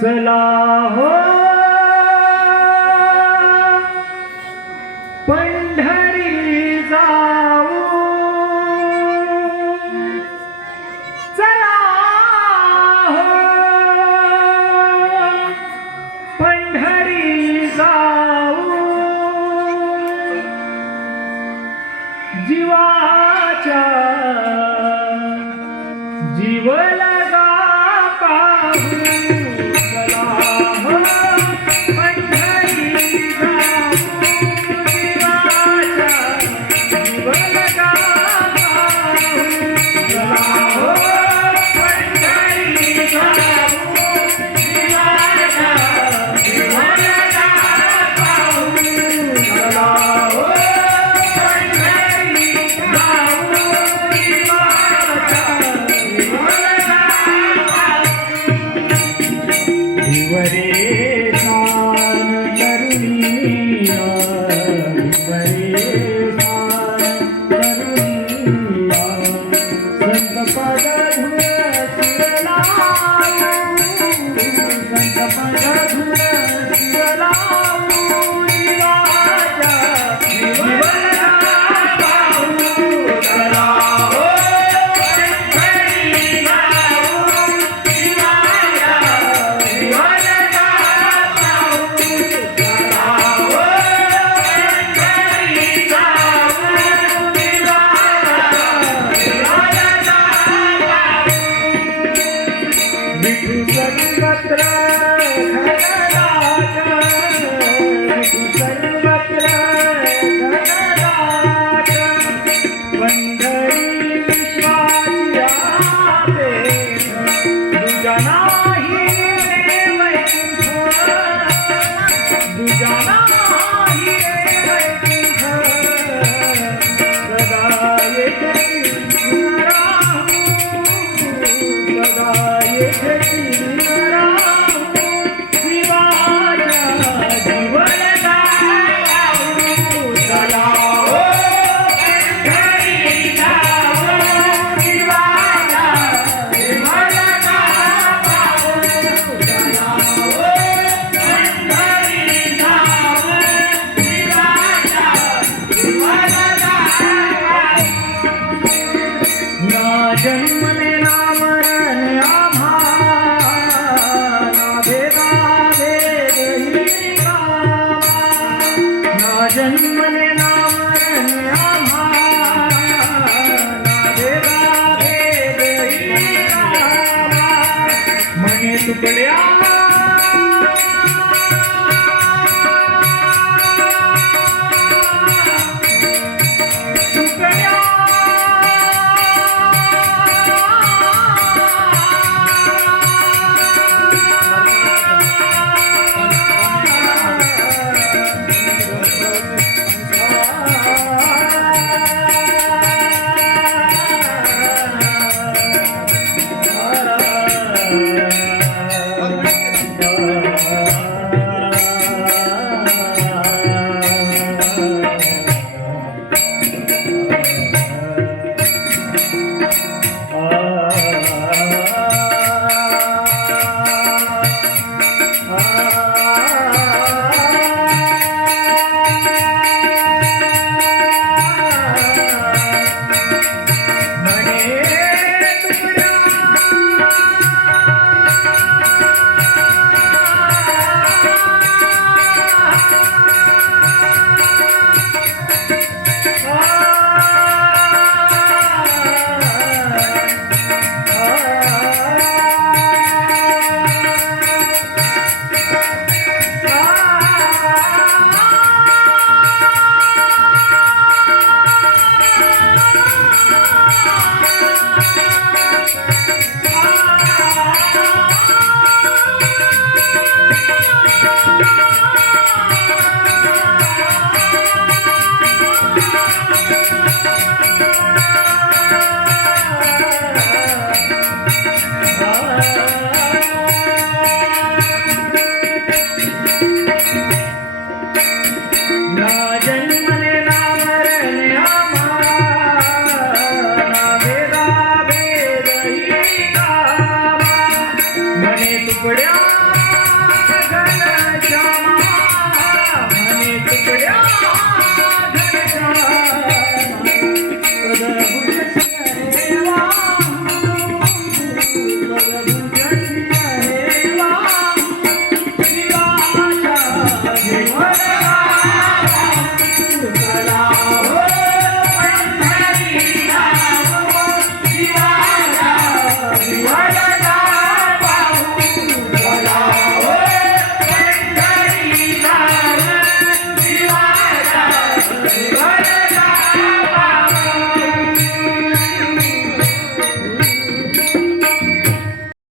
चला हो. पंढर Satanás. ਨਿਕਲਿਆ પડ્યા.